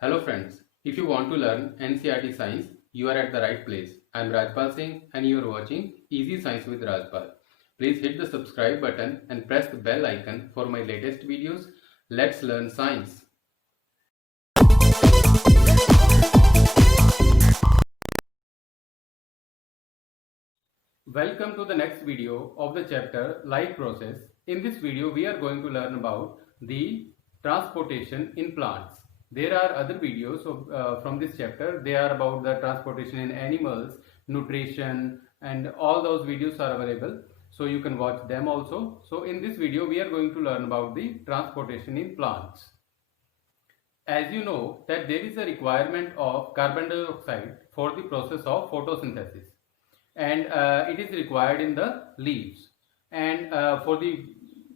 Hello friends, if you want to learn NCERT Science, you are at the right place. I am Rajpal Singh and you are watching Easy Science with Rajpal. Please hit the subscribe button and press the bell icon for my latest videos. Let's learn science. Welcome to the next video of the chapter Life Process. In this video, we are going to learn about the transportation in plants. There are other videos from this chapter. They are about the transportation in animals, nutrition, and all those videos are available. So you can watch them also. So in this video, we are going to learn about the transportation in plants. As you know that there is a requirement of carbon dioxide for the process of photosynthesis, and it is required in the leaves, and for the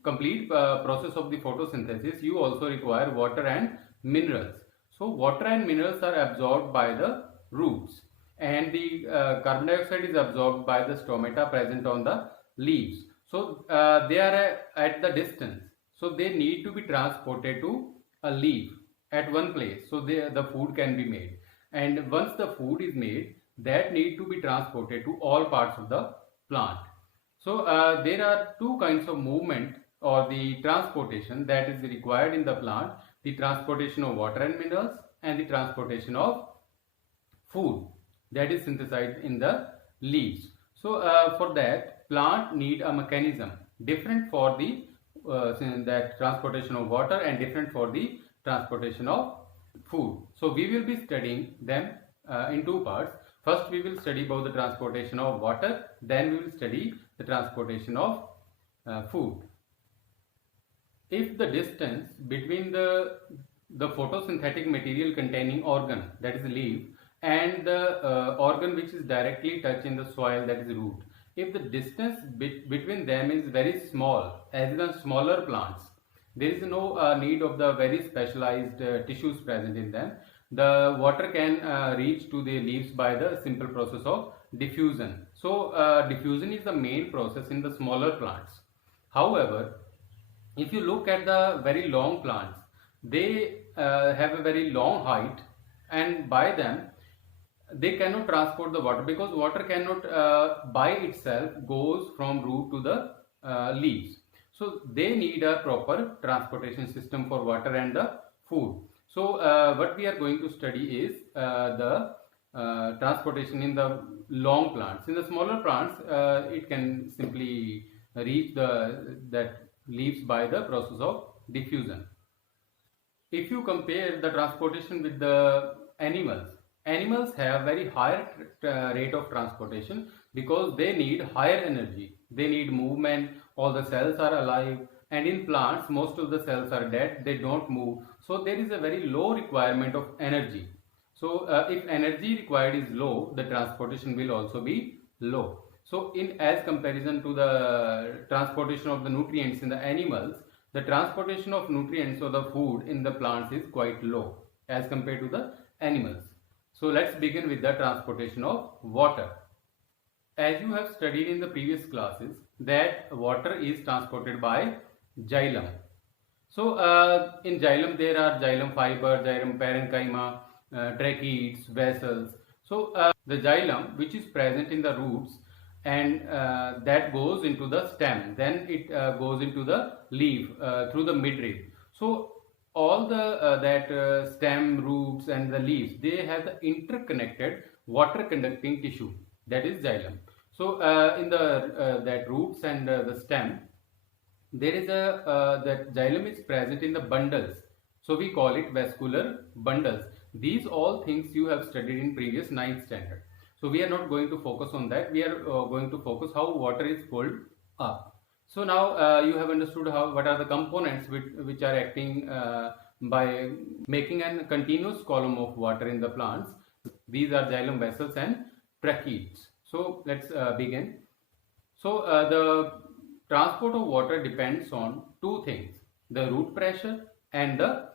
complete process of the photosynthesis you also require water and minerals. So water and minerals are absorbed by the roots, and the carbon dioxide is absorbed by the stomata present on the leaves. So they are at the distance, so they need to be transported to a leaf at one place, so the food can be made. And once the food is made, that need to be transported to all parts of the plant. So there are two kinds of movement or the transportation that is required in the plant: the transportation of water and minerals and the transportation of food that is synthesized in the leaves. So for that, plant need a mechanism different for the that transportation of water and different for the transportation of food. So we will be studying them in two parts. First we will study about the transportation of water, then we will study the transportation of food. If the distance between the photosynthetic material containing organ, that is leaf, and the organ which is directly touched in the soil, that is root, if the distance between them is very small, as in the smaller plants, there is no need of the very specialized tissues present in them. The water can reach to the leaves by the simple process of diffusion. So diffusion is the main process in the smaller plants. However, if you look at the very long plants, they have a very long height, and by them they cannot transport the water, because water cannot by itself goes from root to the leaves. So they need a proper transportation system for water and the food. So what we are going to study is the transportation in the long plants. In the smaller plants, it can simply reach that leaves by the process of diffusion. If you compare the transportation with the animals have very higher rate of transportation, because they need higher energy, they need movement, all the cells are alive, and in plants most of the cells are dead, they don't move, so there is a very low requirement of energy. So if energy required is low, the transportation will also be low. So in as comparison to the transportation of the nutrients in the animals, the transportation of nutrients or the food in the plants is quite low as compared to the animals. So let's begin with the transportation of water. As you have studied in the previous classes, that water is transported by xylem. So in xylem there are xylem fiber, xylem parenchyma, tracheids, vessels. So the xylem which is present in the roots, and that goes into the stem, then it goes into the leaf through the midrib. So all the stem, roots and the leaves, they have the interconnected water conducting tissue, that is xylem. So in the that roots and the stem, there is a that xylem is present in the bundles, so we call it vascular bundles. These all things you have studied in previous 9th standard, so we are not going to focus on that. We are going to focus how water is pulled up. So now you have understood what are the components which are acting by making a continuous column of water in the plants. These are xylem vessels and tracheids. So let's begin. So the transport of water depends on two things: the root pressure and the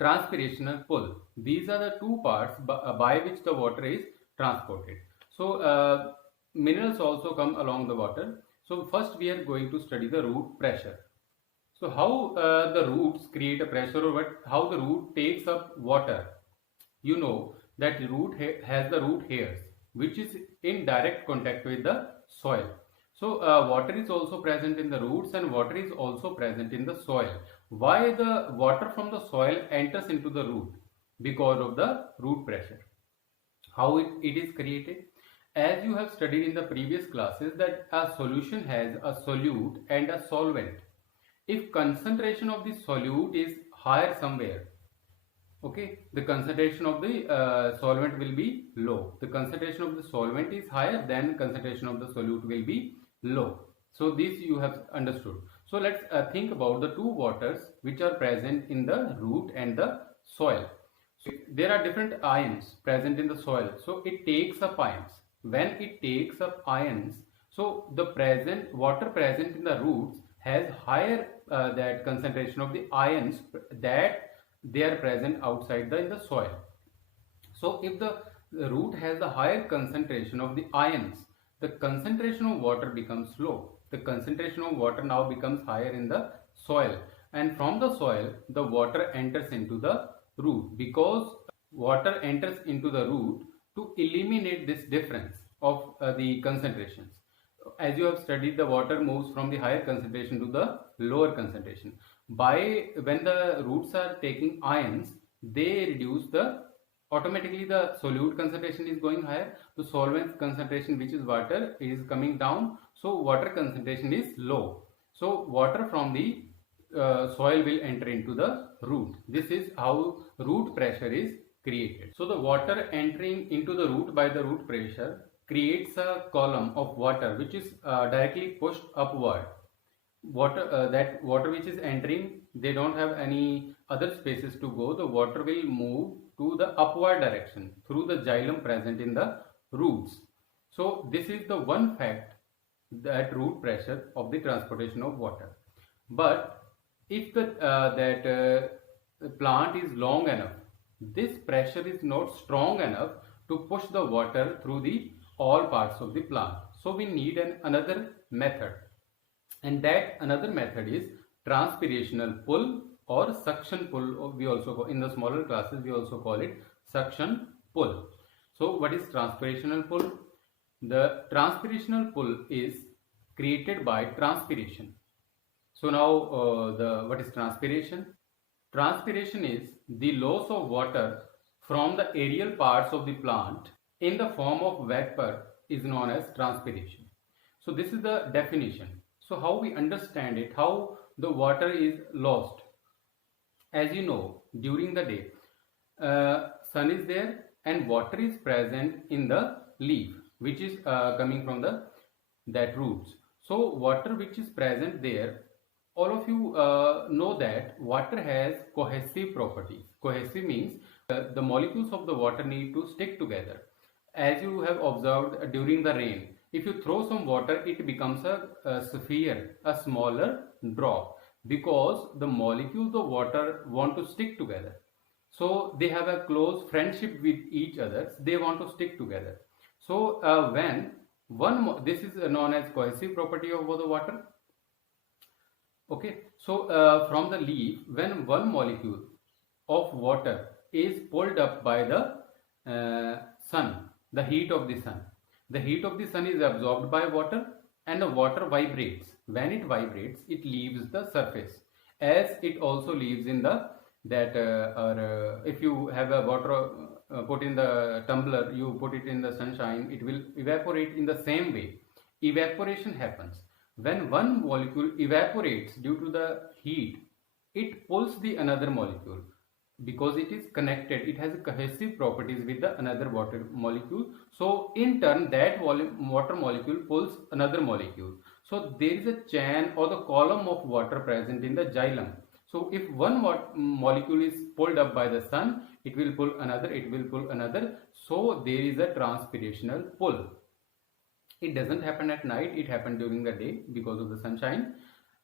transpirational pull. These are the two parts by which the water is transported. So minerals also come along the water. So first we are going to study the root pressure. So how the roots create a pressure, or how the root takes up water? You know that has the root hairs, which is in direct contact with the soil. So water is also present in the roots, and water is also present in the soil. Why the water from the soil enters into the root? Because of the root pressure. How it is created? As you have studied in the previous classes, that a solution has a solute and a solvent. If concentration of the solute is higher somewhere, okay, the concentration of the solvent will be low. The concentration of the solvent is higher, then concentration of the solute will be low. So this you have understood. So let's think about the two waters which are present in the root and the soil. So there are different ions present in the soil, so it takes up ions. When it takes up ions, so the water present in the roots has higher that concentration of the ions that they are present outside in the soil. So if the root has the higher concentration of the ions, the concentration of water becomes low. The concentration of water now becomes higher in the soil, and from the soil the water enters into the root, because water enters into the root to eliminate this difference of the concentrations. As you have studied, the water moves from the higher concentration to the lower concentration. When the roots are taking ions, they reduce automatically the solute concentration is going higher, the solvent concentration, which is water, is coming down, so water concentration is low. So water from the soil will enter into the root. This is how root pressure is created. So the water entering into the root by the root pressure creates a column of water which is directly pushed upward. That water which is entering, they don't have any other spaces to go. The water will move to the upward direction through the xylem present in the roots. So this is the one fact, that root pressure of the transportation of water. But if the plant is long enough, this pressure is not strong enough to push the water through the all parts of the plant. So we need another method, and that another method is transpirational pull or suction pull. We also call, in the smaller classes, we also call it suction pull. So what is transpirational pull? The transpirational pull is created by transpiration. So now what is transpiration? Transpiration is the loss of water from the aerial parts of the plant in the form of vapor is known as transpiration. So this is the definition. So how we understand it, how the water is lost? As you know, during the day, sun is there and water is present in the leaf, which is coming from that roots. So water which is present there, all of you know that water has cohesive properties. Cohesive means the molecules of the water need to stick together. As you have observed during the rain, if you throw some water, it becomes a sphere, a smaller drop, because the molecules of water want to stick together. So they have a close friendship with each other. They want to stick together. So this is known as cohesive property of the water. Okay, so from the leaf, when one molecule of water is pulled up by the sun, the heat of the sun, the heat of the sun is absorbed by water, and the water vibrates. When it vibrates, it leaves the surface, as it also leaves in if you have a water put in the tumbler, you put it in the sunshine, it will evaporate in the same way. Evaporation happens. When one molecule evaporates due to the heat, it pulls the another molecule, because it is connected. It has cohesive properties with the another water molecule. So in turn, that water molecule pulls another molecule. So there is a chain or the column of water present in the xylem. So if one molecule is pulled up by the sun, it will pull another, it will pull another. So there is a transpirational pull. It doesn't happen at night, it happens during the day because of the sunshine.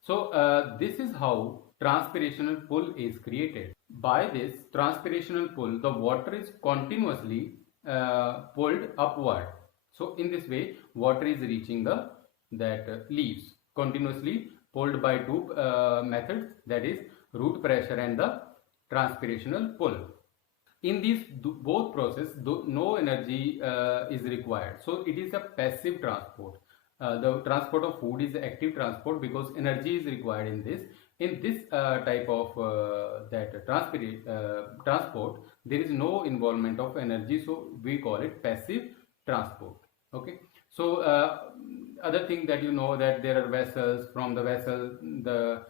So this is how transpirational pull is created. By this transpirational pull, the water is continuously pulled upward. So in this way, water is reaching that leaves, continuously pulled by two methods, that is root pressure and the transpirational pull. In these both process, no energy is required, so it is a passive transport. The transport of food is active transport because energy is required in this. In this type of transport, there is no involvement of energy, so we call it passive transport. Okay, so other thing that you know, that there are vessels. From the vessel, the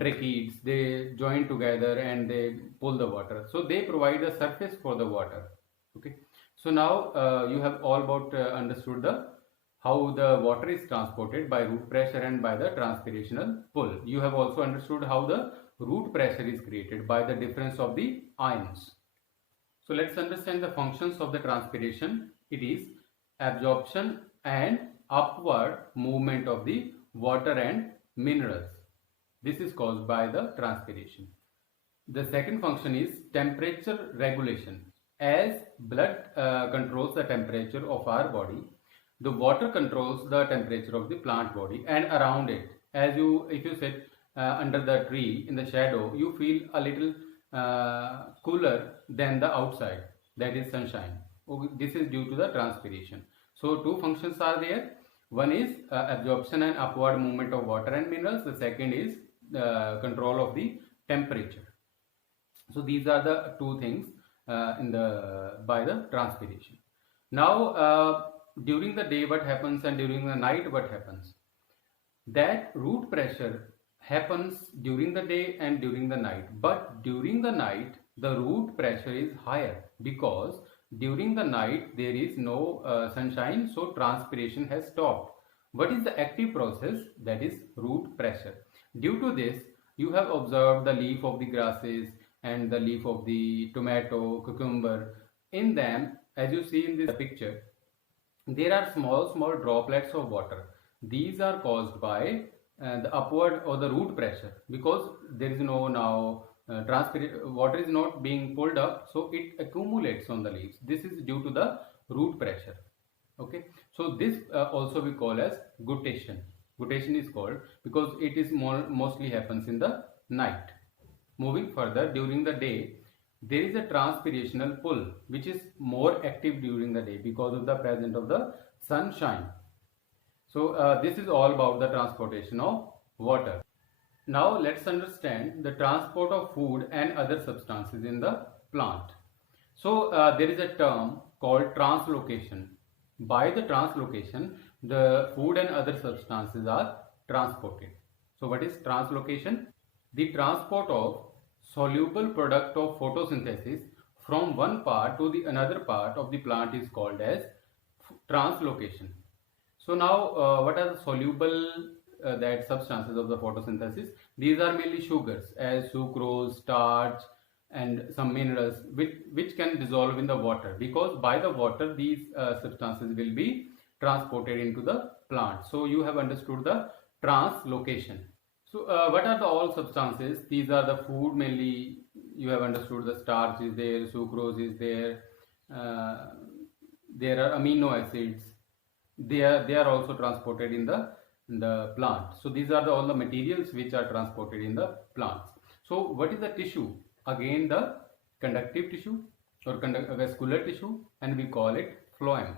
tracheids, they join together and they pull the water, so they provide a surface for the water. Okay, so now you have all about understood the how the water is transported by root pressure and by the transpirational pull. You have also understood how the root pressure is created by the difference of the ions. So let's understand the functions of the transpiration. It is absorption and upward movement of the water and minerals. This is caused by the transpiration. The second function is temperature regulation. As blood controls the temperature of our body, the water controls the temperature of the plant body and around it. If you sit under the tree in the shadow, you feel a little cooler than the outside, that is sunshine. This is due to the transpiration. So two functions are there. One is absorption and upward movement of water and minerals. The second is control of the temperature. So these are the two things by the transpiration. Now during the day what happens and during the night what happens? That root pressure happens during the day and during the night, but during the night the root pressure is higher because during the night there is no sunshine, so transpiration has stopped. What is the active process? That is root pressure. Due to this, you have observed the leaf of the grasses and the leaf of the tomato, cucumber. In them, as you see in this picture, there are small droplets of water. These are caused by the upward or the root pressure, because there is no now water is not being pulled up, so it accumulates on the leaves. This is due to the root pressure. Okay, so this also we call as guttation. Guttation is called because it is mostly happens in the night. Moving further, during the day there is a transpirational pull which is more active during the day because of the presence of the sunshine. So this is all about the transportation of water. Now let's understand the transport of food and other substances in the plant. So there is a term called translocation. By the translocation, the food and other substances are transported. So what is translocation? The transport of soluble product of photosynthesis from one part to the another part of the plant is called as translocation. So now what are the soluble that substances of the photosynthesis? These are mainly sugars, as sucrose, starch, and some minerals which can dissolve in the water, because by the water these substances will be transported into the plant. So you have understood the translocation. So what are the all substances? These are the food mainly. You have understood the starch is there, sucrose is there, there are amino acids. They are also transported in the plant. So these are all the materials which are transported in the plants. So what is the tissue? Again, the conductive tissue or vascular tissue, and we call it phloem.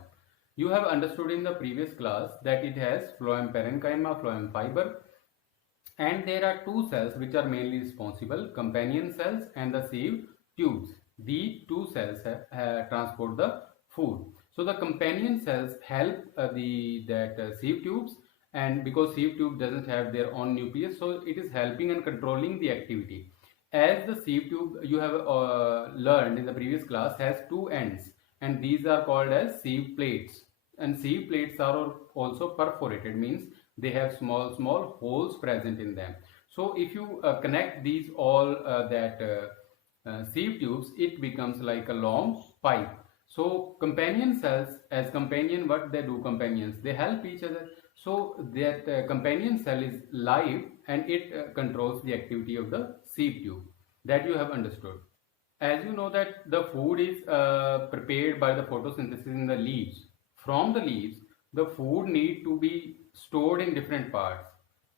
You have understood in the previous class that it has phloem parenchyma, phloem fiber, and there are two cells which are mainly responsible: companion cells and the sieve tubes. These two cells transport the food. So the companion cells help sieve tubes, and because sieve tube doesn't have their own nucleus, so it is helping and controlling the activity. As the sieve tube, you have learned in the previous class, has two ends, and these are called as sieve plates. And sieve plates are also perforated, means they have small holes present in them. So if you connect these all sieve tubes, it becomes like a long pipe. So companion cells, as companion, what they do, companions, they help each other. So that companion cell is live and it controls the activity of the sieve tube. That you have understood. As you know that the food is prepared by the photosynthesis in the leaves. From the leaves, the food need to be stored in different parts.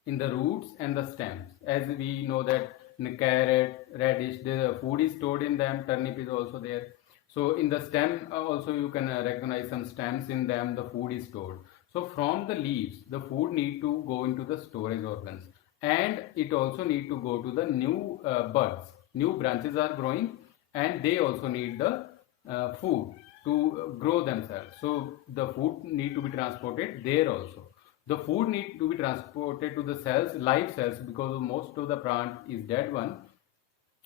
in the roots and the stems. As we know that in carrot, radish, the food is stored in them. Turnip is also there. So in the stem also you can recognize some stems in them. The food is stored. So from the leaves, the food need to go into the storage organs, and it also need to go to the new buds. New branches are growing, and they also need the food to grow themselves. So the food need to be transported there also. The food need to be transported to the cells, live cells, because most of the plant is dead one.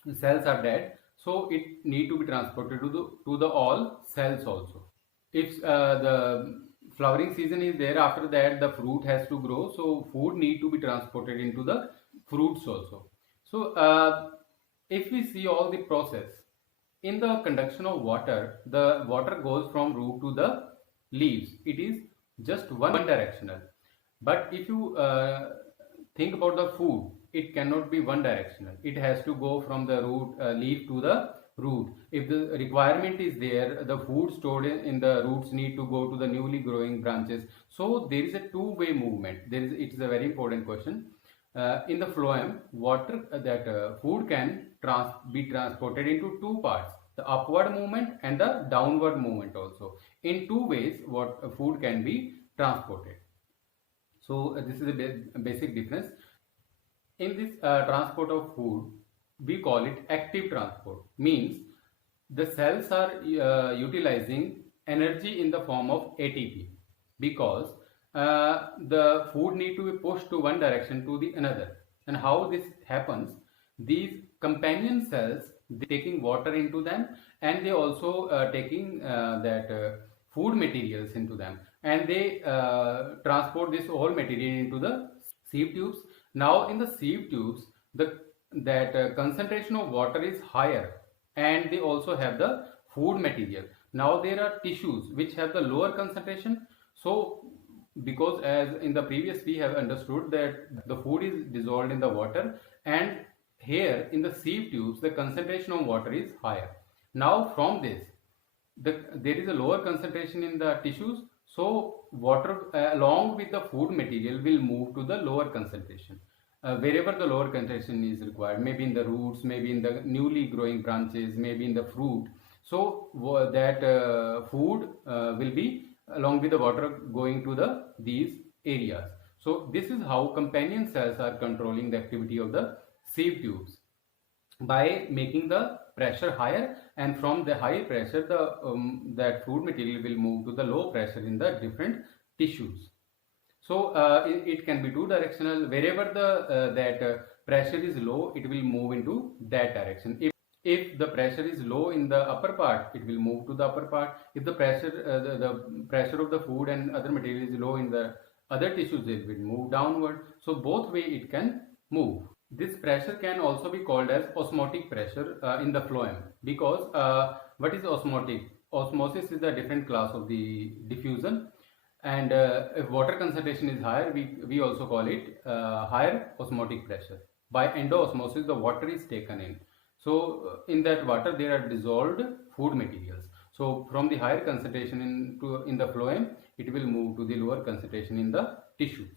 The cells are dead, so it need to be transported to the all cells also. If the flowering season is there, after that the fruit has to grow, so food need to be transported into the fruits also. So if we see all the process in the conduction of water, the water goes from root to the leaves. It is just one directional. But if you think about the food, it cannot be one directional. It has to go from the root leaf to the root. If the requirement is there, the food stored in the roots need to go to the newly growing branches. So there is a two-way movement. It is a very important question. In the phloem, water food can be transported into two parts: the upward movement and the downward movement also. In two ways, what food can be transported. So this is a basic difference. In this transport of food, we call it active transport. Means the cells are utilizing energy in the form of ATP, because the food need to be pushed to one direction to the another. And how this happens? These companion cells, they taking water into them, and they also taking food materials into them, and they transport this whole material into the sieve tubes. Now in the sieve tubes, concentration of water is higher, and they also have the food material. Now there are tissues which have the lower concentration. So because as in the previous we have understood that the food is dissolved in the water, and here in the sieve tubes the concentration of water is higher. Now from this, there is a lower concentration in the tissues, so water along with the food material will move to the lower concentration. Wherever the lower concentration is required, maybe in the roots, maybe in the newly growing branches, maybe in the fruit. So that food will be along with the water going to these areas. So this is how companion cells are controlling the activity of the sieve tubes, by making the pressure higher, and from the high pressure that food material will move to the low pressure in the different tissues. So it can be two directional. Wherever the pressure is low, it will move into that direction. If the pressure is low in the upper part, it will move to the upper part. If the pressure the pressure of the food and other material is low in the other tissues, it will move downward. So both way it can move. This pressure can also be called as osmotic pressure in the phloem, because what is osmotic? Osmosis is the different class of the diffusion, and if water concentration is higher, we also call it higher osmotic pressure. By endoosmosis, the water is taken in. So in that water there are dissolved food materials. So from the higher concentration in the phloem, it will move to the lower concentration in the tissues.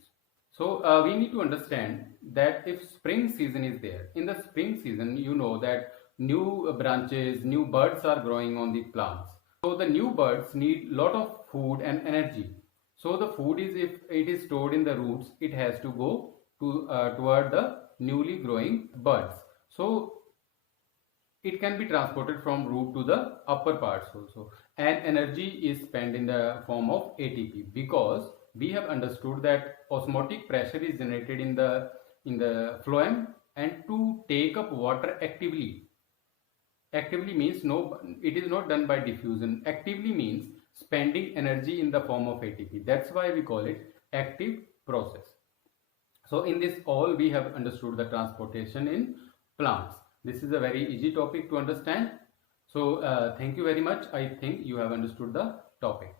So we need to understand that if spring season is there, in the spring season, you know that new branches, new buds are growing on the plants. So the new buds need lot of food and energy. So the food is, if it is stored in the roots, it has to go to toward the newly growing buds. So it can be transported from root to the upper parts also, and energy is spent in the form of ATP, because we have understood that osmotic pressure is generated in the phloem, and to take up water actively means it is not done by diffusion. Actively means spending energy in the form of ATP. That's why we call it active process. So in this all we have understood the transportation in plants. This is a very easy topic to understand. So thank you very much. I think you have understood the topic.